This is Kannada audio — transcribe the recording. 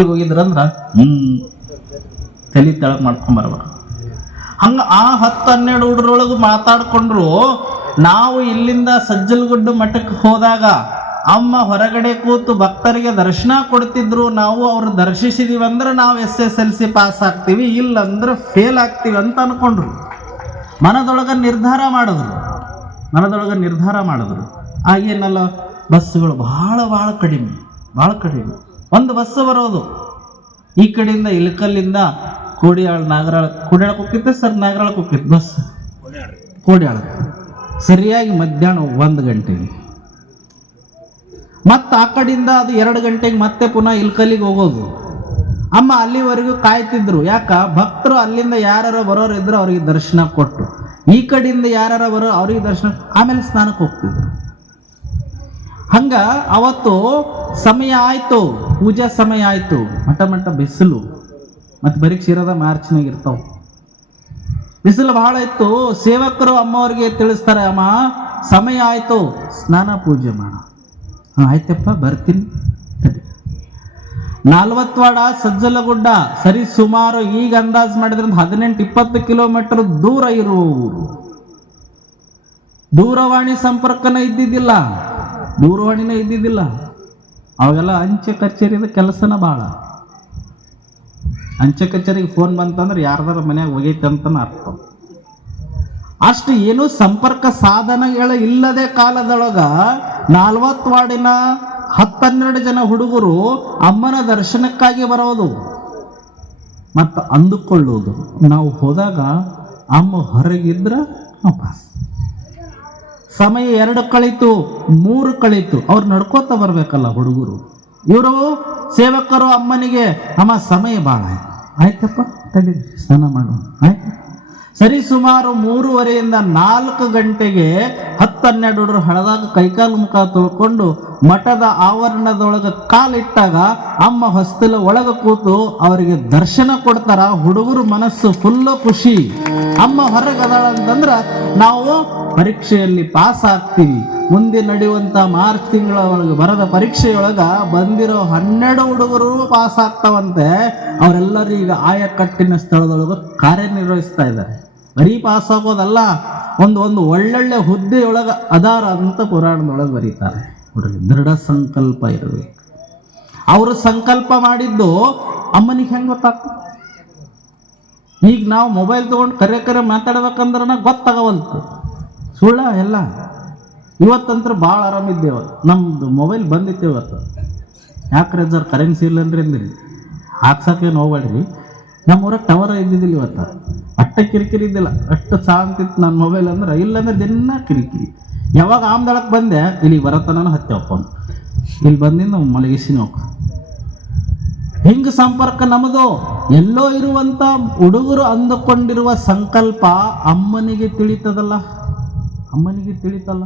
ಊರಿಗೆ ಹೋಗಿದ್ರಂದ್ರ ಹ್ಮ್. ತಲೆ ತೆಳಕ್ ಮಾಡ್ಕೊಂಡ್ ಬರ್ಬೇಕು. ಹಂಗ ಆ ಹತ್ತು ಹನ್ನೆರಡು ಹುಡ್ರೊಳಗು ಮಾತಾಡ್ಕೊಂಡ್ರು, ನಾವು ಇಲ್ಲಿಂದ ಸಜ್ಜಲಗುಡ್ಡ ಮಠಕ್ಕೆ ಹೋದಾಗ ಅಮ್ಮ ಹೊರಗಡೆ ಕೂತು ಭಕ್ತರಿಗೆ ದರ್ಶನ ಕೊಡ್ತಿದ್ರು, ನಾವು ಅವ್ರು ದರ್ಶಿಸಿದೀವಿ ಅಂದ್ರೆ ನಾವು S S L C pass ಆಗ್ತೀವಿ, ಇಲ್ಲಂದ್ರೆ ಫೇಲ್ ಆಗ್ತೀವಿ ಅಂತ ಅನ್ಕೊಂಡ್ರು. ಮನದೊಳಗೆ ನಿರ್ಧಾರ ಮಾಡಿದ್ರು. ಮನದೊಳಗೆ ನಿರ್ಧಾರ ಮಾಡಿದ್ರು. ಆಗೇನಲ್ಲ ಬಸ್ಸುಗಳು ಭಾಳ ಭಾಳ ಕಡಿಮೆ ಭಾಳ ಕಡಿಮೆ. ಒಂದು ಬಸ್ ಬರೋದು. ಈ ಕಡೆಯಿಂದ ಇಳಕಲ್ಲಿಂದ ಕೋಡಿಯಾಳ ನಾಗರಾಳ ಕೋಡಿಯಾಳಕ್ಕೆ ಹೋಗ್ತಿತ್ತು ಸರ್ ನಾಗರಾಳಕ್ಕೆ ಹೋಗ್ತಿತ್ತು ಬಸ್. ಕೋಡಿಯಾಳ. ಸರಿಯಾಗಿ ಮಧ್ಯಾಹ್ನ ಒಂದು ಗಂಟೆಗೆ. ಮತ್ತೆ ಆ ಕಡೆಯಿಂದ ಅದು ಎರಡು ಗಂಟೆಗೆ ಮತ್ತೆ ಪುನಃ ಇಲ್ಕಲ್ಲಿಗೆ ಹೋಗೋದು. ಅಮ್ಮ ಅಲ್ಲಿವರೆಗೂ ಕಾಯ್ತಿದ್ರು. ಯಾಕ? ಭಕ್ತರು ಅಲ್ಲಿಂದ ಯಾರು ಬರೋರು ಇದ್ರು ಅವ್ರಿಗೆ ದರ್ಶನ ಕೊಟ್ಟು. ಈ ಕಡೆಯಿಂದ ಯಾರು ಬರೋ ಅವ್ರಿಗೆ ದರ್ಶನ ಆಮೇಲೆ ಸ್ನಾನಕ್ಕೆ ಹೋಗ್ತಿದ್ರು. ಹಂಗ ಅವತ್ತು ಸಮಯ ಆಯಿತು, ಪೂಜಾ ಸಮಯ ಆಯಿತು. ಮಠ ಮಠ ಬಿಸಿಲು. ಮತ್ತೆ ಬರೀ ಕ್ಷೀರದ ಮಾರ್ಚ್ನಾಗ ಇರ್ತಾವ. ಬಿಸಿಲು ಭಾಳ ಇತ್ತು. ಸೇವಕರು ಅಮ್ಮವ್ರಿಗೆ ತಿಳಿಸ್ತಾರೆ, ಅಮ್ಮ, ಸಮಯ ಆಯಿತು. ಸ್ನಾನ, ಪೂಜೆ ಮಾಡ. ಹಾಂ, ಆಯ್ತಪ್ಪ, ಬರ್ತೀನಿ. ನಾಲ್ವತ್ವಾಡ ಸಜ್ಜಲಗುಡ್ಡ, ಸರಿ ಸುಮಾರು ಈಗ ಅಂದಾಜು ಮಾಡಿದ್ರೆ ಹದಿನೆಂಟು, ಇಪ್ಪತ್ತು ಕಿಲೋಮೀಟರ್ ದೂರ ಇರುವ ದೂರವಾಣಿ ಸಂಪರ್ಕನ ಇದ್ದಿದ್ದಿಲ್ಲ. ದೂರವಾಣಿನೇ ಇದ್ದಿದ್ದಿಲ್ಲ. ಅವಾಗೆಲ್ಲ ಅಂಚೆ ಕಚೇರಿದ ಕೆಲಸನ ಭಾಳ. ಅಂಚೆ ಕಚೇರಿಗೆ ಫೋನ್ ಬಂತಂದ್ರೆ ಯಾರ್ದಾರ ಮನ್ಯಾಗ ಒಗೈತೆ ಅಂತನ ಅರ್ಥ. ಅಷ್ಟು ಏನು ಸಂಪರ್ಕ ಸಾಧನಗಳ ಇಲ್ಲದೆ ಕಾಲದೊಳಗ ನಾಲ್ವತ್ತು ವಾರ್ಡಿನ ಹತ್ತನ್ನೆರಡು ಜನ ಹುಡುಗರು ಅಮ್ಮನ ದರ್ಶನಕ್ಕಾಗಿ ಬರೋದು. ಮತ್ತು ಅಂದುಕೊಳ್ಳುವುದು ನಾವು ಹೋದಾಗ ಅಮ್ಮ ಹೊರಗಿದ್ರೆ ನಾವು ಪಾಸ್. ಸಮಯ ಎರಡು ಕಳೀತು, ಮೂರು ಕಳೀತು. ಅವ್ರು ನಡ್ಕೋತ ಬರ್ಬೇಕಲ್ಲ ಹುಡುಗರು. ಇವರು ಸೇವಕರು ಅಮ್ಮನಿಗೆ, ಅಮ್ಮ, ಸಮಯ ಭಾಳ ಆಯ್ತಪ್ಪ ತಲೆ ಸ್ನಾನ ಮಾಡು. ಆಯ್ತು. ಸರಿ, ಸುಮಾರು ಮೂರುವರೆಯಿಂದ ನಾಲ್ಕು ಗಂಟೆಗೆ ಹತ್ತು ಹನ್ನೆರಡು ಹುಡುಗರು ಹಳದಾಗ ಕೈಕಾಲು ಮುಖ ತೊಳ್ಕೊಂಡು ಮಠದ ಆವರಣದೊಳಗೆ ಕಾಲಿಟ್ಟಾಗ ಅಮ್ಮ ಹೊಸ್ತಲ ಒಳಗೆ ಕೂತು ಅವರಿಗೆ ದರ್ಶನ ಕೊಡ್ತಾರ. ಹುಡುಗರು ಮನಸ್ಸು ಫುಲ್ಲು ಖುಷಿ. ಅಮ್ಮ ಹೊರಗದಾಳ ಅಂತಂದ್ರ ನಾವು ಪರೀಕ್ಷೆಯಲ್ಲಿ ಪಾಸ್ ಆಗ್ತೀವಿ. ಮುಂದೆ ನಡೆಯುವಂತ ಮಾರ್ಚ್ ತಿಂಗಳ ಒಳಗೆ ಬರದ ಪರೀಕ್ಷೆಯೊಳಗ ಬಂದಿರೋ ಹನ್ನೆರಡು ಹುಡುಗರು ಪಾಸ್ ಆಗ್ತಾವಂತೆ. ಅವರೆಲ್ಲರೂ ಈಗ ಆಯಕಟ್ಟಿನ ಸ್ಥಳದೊಳಗೆ ಕಾರ್ಯನಿರ್ವಹಿಸ್ತಾ ಇದ್ದಾರೆ. ಬರೀ ಪಾಸ್ ಆಗೋದಲ್ಲ, ಒಂದು ಒಂದು ಒಳ್ಳೊಳ್ಳೆ ಹುದ್ದೆಯೊಳಗೆ ಅದಾರ ಅಂತ ಪುರಾಣದೊಳಗೆ ಬರೀತಾರೆ. ನೋಡ್ರಿ ದೃಢ ಸಂಕಲ್ಪ ಇರಬೇಕು ಅವರು ಸಂಕಲ್ಪ ಮಾಡಿದ್ದು ಅಮ್ಮನಿಗೆ ಹೆಂಗೆ ಗೊತ್ತಾಗ್ತದೆ? ಈಗ ನಾವು ಮೊಬೈಲ್ ತೊಗೊಂಡು ಕರೆ ಕರೆ ಮಾತಾಡ್ಬೇಕಂದ್ರೆ ಗೊತ್ತಾಗವಲ್ತು. ಸುಳ್ಳ ಎಲ್ಲ ಇವತ್ತಂತ್ರ ಭಾಳ ಆರಾಮಿದ್ದೇವೆ ನಮ್ದು ಮೊಬೈಲ್ ಬಂದಿತ್ತು ಇವತ್ತು. ಯಾಕ್ರೆ ಸರ್ ಕರೆನ್ಸಿ ಇಲ್ಲಂದ್ರೆ ಅಂದ್ರಿ? ಹಾಕ್ಸಕ್ಕೇನು ಹೋಗ್ಬೇಡ್ರಿ ನಮ್ಮ ಊರಾಗ ಟವರ್ ಇದ್ದಿದ್ದಿಲ್ಲ ಇವತ್ತು. ಅಟ್ಟ ಕಿರಿಕಿರಿ ಇದ್ದಿಲ್ಲ. ಅಷ್ಟು ಶಾಂತಿತ್ತು ನನ್ನ ಮೊಬೈಲ್ ಅಂದ್ರೆ, ಇಲ್ಲಂದ್ರೆ ದಿನ ಕಿರಿಕಿರಿ. ಯಾವಾಗ ಆಮ್ದಳಕ್ಕೆ ಬಂದೆ ಇಲ್ಲಿ ಬರತನೂ ಹತ್ತೆ ಫೋನ್ ಇಲ್ಲಿ ಬಂದಿಂದ ಮಲಗಿಸಿ ಹೋಗ ಹಿಂಗ ಸಂಪರ್ಕ ನಮ್ಮದು ಎಲ್ಲೋ ಇರುವಂತ ಹುಡುಗರು ಅಂದುಕೊಂಡಿರುವ ಸಂಕಲ್ಪ ಅಮ್ಮನಿಗೆ ತಿಳಿತದಲ್ಲ? ಅಮ್ಮನಿಗೆ ತಿಳಿತಲ್ಲ?